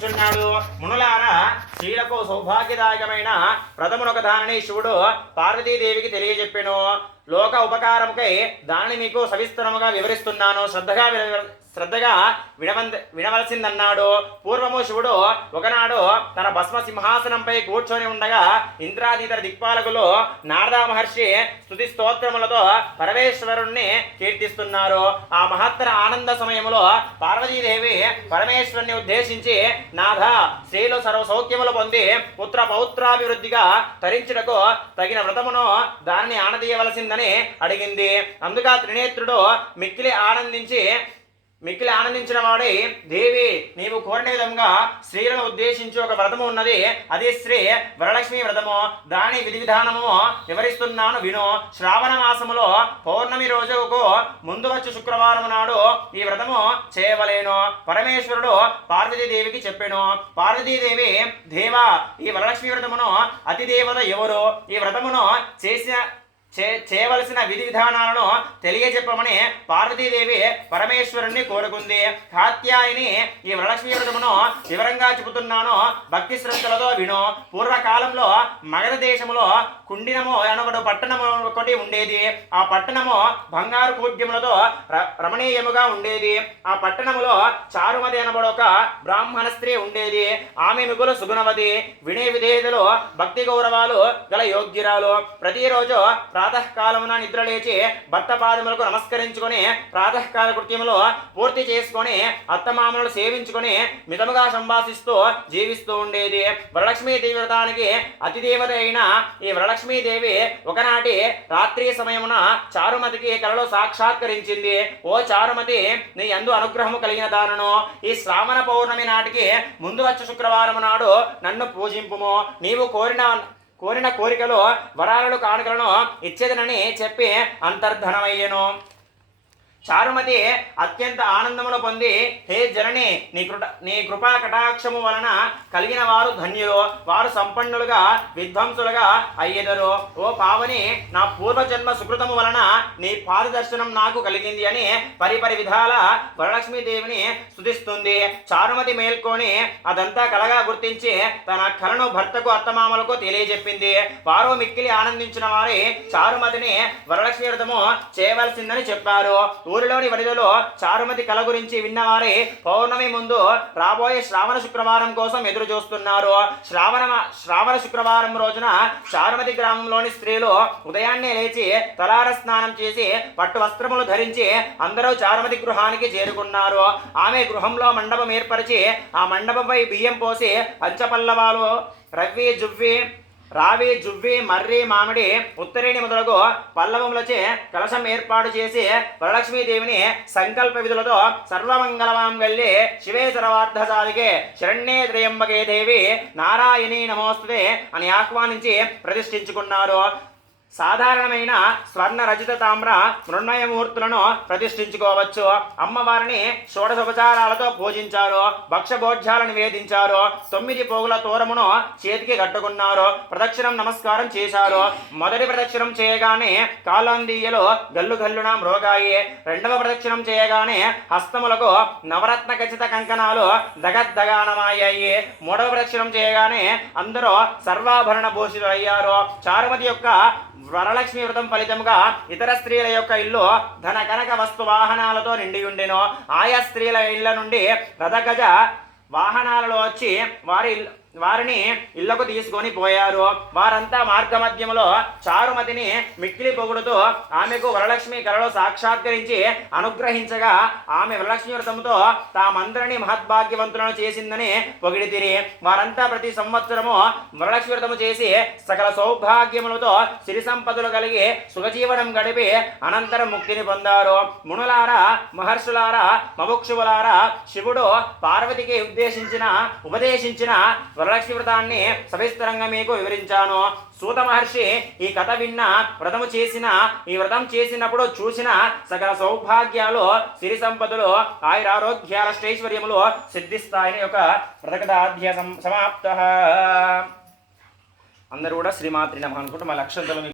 చున్నాడు. మునులారా, స్త్రీలకు సౌభాగ్యదాయకమైన వ్రతమునొక దానిని శివుడు పార్వతీదేవికి తెలియజెప్పెను. లోక ఉపకారముకై దానిని మీకు సవిస్తరముగా వివరిస్తున్నాను, శ్రద్ధగా వినవలసిందన్నాడు. పూర్వము శివుడు ఒకనాడు తన భస్మ సింహాసనంపై కూర్చొని ఉండగా ఇంద్రాదితర దిక్పాలకులు నారద మహర్షి స్తుతి స్తోత్రములతో పరమేశ్వరుణ్ణి కీర్తిస్తున్నారు. ఆ మహత్తర ఆనంద సమయంలో పార్వతీదేవి పరమేశ్వరుని ఉద్దేశించి, నాథ, స్త్రీలు సర్వ సౌఖ్యములు పొంది పుత్ర పౌత్రాభివృద్ధిగా తరించుటకు తగిన వ్రతమును దానిని ఆనదీయవలసిందని అడిగింది. అందుగా త్రినేత్రుడు మిక్కిలి ఆనందించిన వాడై, దేవి, నీవు కోరిన విధంగా స్త్రీలను ఉద్దేశించి ఒక వ్రతము ఉన్నది. అది శ్రీ వరలక్ష్మి వ్రతము. దాని విధి విధానము వివరిస్తున్నాను, విను. శ్రావణ మాసములో పౌర్ణమి రోజుకు ముందు వచ్చి శుక్రవారం నాడు ఈ వ్రతము చేయవలేను. పరమేశ్వరుడు పార్వతీదేవికి చెప్పెను. పార్వతీదేవి, దేవా, ఈ వరలక్ష్మి వ్రతమును అతిదేవత ఎవరు? ఈ వ్రతమును చేయవలసిన విధి విధానాలను తెలియజెప్పమని పార్వతీదేవి పరమేశ్వరుణ్ణి కోరుకుంది. కాత్యాయని, ఈ వరలక్ష్మీ వ్రతమును వివరంగా చెబుతున్నాను, భక్తి శ్రద్ధలతో విను. పూర్వకాలంలో మగధ దేశములో కుండినము అనబడు పట్టణము ఒకటి ఉండేది. ఆ పట్టణము బంగారు కూడ్యములతో రమణీయముగా ఉండేది. ఆ పట్టణములో చారుమతి అనబడు ఒక బ్రాహ్మణ స్త్రీ ఉండేది. ఆమె మిగులు సుగుణవతి, వినయ విధేయతలు, భక్తి గౌరవాలు గల యోగ్యురాలు. ప్రతిరోజు ప్రాతకాలమున నిద్రలేచి భర్త పాదములకు నమస్కరించుకొని ప్రాతకాల కృత్యములు పూర్తి చేసుకొని అత్తమామలను సేవించుకొని మితముగా సంభాషిస్తూ జీవిస్తూ ఉండేది. వరలక్ష్మీదేవి వ్రతానికి అతిదేవత అయిన ఈ వరలక్ష్మీదేవి ఒకనాటి రాత్రి సమయమున చారుమతికి కలలో సాక్షాత్కరించింది. ఓ చారుమతి, నీ యందు అనుగ్రహము కలిగిన దానను, ఈ శ్రావణ పౌర్ణమి నాటికి ముందు వచ్చే శుక్రవారం నాడు నన్ను పూజింపుము. నీవు కోరిన కోరికలు, వరాలను, కానుకలను ఇచ్చేదనని చెప్పి అంతర్ధనమయ్యను. చారుమతి అత్యంత ఆనందమును పొంది, హే జనని, నీ కృపా కటాక్షము వలన కలిగిన వారు ధన్యులు, వారు సంపన్నులుగా విద్వాంసులుగా అయ్యేదరు. ఓ పావని, నా పూర్వజన్మ సుకృతము వలన నీ పాద దర్శనం నాకు కలిగింది అని పరిపరి విధాల వరలక్ష్మీదేవిని స్తుతిస్తుంది. చారుమతి మేల్కొని అదంతా కలగా గుర్తించి తన కలను భర్తకు, అత్తమామలకు తెలియజెప్పింది. వారు మిక్కిలి ఆనందించిన వారి చారుమతిని వరలక్ష్మీ వ్రతము చేయవలసిందని చెప్పారు. ఊరిలోని వనిదలో చారుమతి కళ గురించి విన్నవారే పౌర్ణమి ముందు రాబోయే శ్రావణ శుక్రవారం కోసం ఎదురు చూస్తున్నారు. శ్రావణ శుక్రవారం రోజున చారుమతి గ్రామంలోని స్త్రీలు ఉదయాన్నే లేచి తలార స్నానం చేసి పట్టు వస్త్రములు ధరించి అందరూ చారుమతి గృహానికి చేరుకున్నారు. ఆమె గృహంలో మండపం ఏర్పరిచి ఆ మండపంపై బియ్యం పోసి పంచపల్లవాలు, రావి, జువ్వి, మర్రి, మామిడి, ఉత్తరేణి మొదలగు పల్లవములచే కలశం ఏర్పాటు చేసి వరలక్ష్మీదేవిని సంకల్ప విధులతో సర్వమంగళమాంగళ్యే శివే సర్వార్థసాధికే శరణ్యే త్రయంబకే దేవి నారాయణీ నమోస్తుతే అని ఆహ్వానించి ప్రతిష్ఠించుకున్నారు. సాధారణమైన స్వర్ణ రజిత తామ్ర మృణ్మయ ముహూర్తులను ప్రతిష్ఠించుకోవచ్చు. అమ్మవారిని షోడశోపచారాలతో పూజించారు. భక్షభోజ్యాలను నివేదించారు. 9 పోగుల తోరమును చేతికి కట్టుకున్నారు. ప్రదక్షిణం నమస్కారం చేశారు. మొదటి ప్రదక్షిణం చేయగానే కాలాందీయలు గల్లు గల్లున మ్రోగాయి. రెండవ ప్రదక్షిణం చేయగానే హస్తములకు నవరత్న ఖచ్చిత కంకణాలు దగద్దగానమయ్యాయి. మూడవ ప్రదక్షిణం చేయగానే అందరూ సర్వాభరణ భూషితులయ్యారు. చారుమతి యొక్క వరలక్ష్మి వ్రతం ఫలితముగా ఇతర స్త్రీల యొక్క ఇల్లు ధన కనక వస్తు వాహనాలతో నిండి ఉండెను. ఆయా స్త్రీల ఇళ్ల నుండి రథగజ వాహనాలలో వచ్చి వారిని ఇళ్లకు తీసుకొని పోయారు. వారంతా మార్గ మధ్యములో చారుమతిని మిక్కిలి పొగుడుతూ ఆమెకు వరలక్ష్మి కలలో సాక్షాత్కరించి అనుగ్రహించగా ఆమె వరలక్ష్మి వ్రతముతో తామందరినీ మహద్భాగ్యవంతులను చేసిందని పొగిడితిరి. వారంతా ప్రతి సంవత్సరము వరలక్ష్మి వ్రతము చేసి సకల సౌభాగ్యములతో సిరి సంపదలు కలిగి సుఖజీవనం గడిపి అనంతరం ముక్తిని పొందారు. మునులారా, మహర్షులారా, మముక్షువులారా, శివుడు పార్వతికి ఉపదేశించిన వరలక్ష్మి వ్రతాన్ని సవిస్తరంగా మీకు వివరించాను. సూత మహర్షి ఈ కథ విన్న, ఈ వ్రతం చేసినప్పుడు చూసిన సకల సౌభాగ్యాలు, సిరి సంపదలు, ఆయురారోగ్యాల శ్రైశ్వర్యములు సిద్ధిస్తాయని ఒక వ్రతకథాధ్యాయం సమాప్త. అందరూ కూడా శ్రీమాత్రి నమః అనుకుంటూ మా లక్ష్యంతో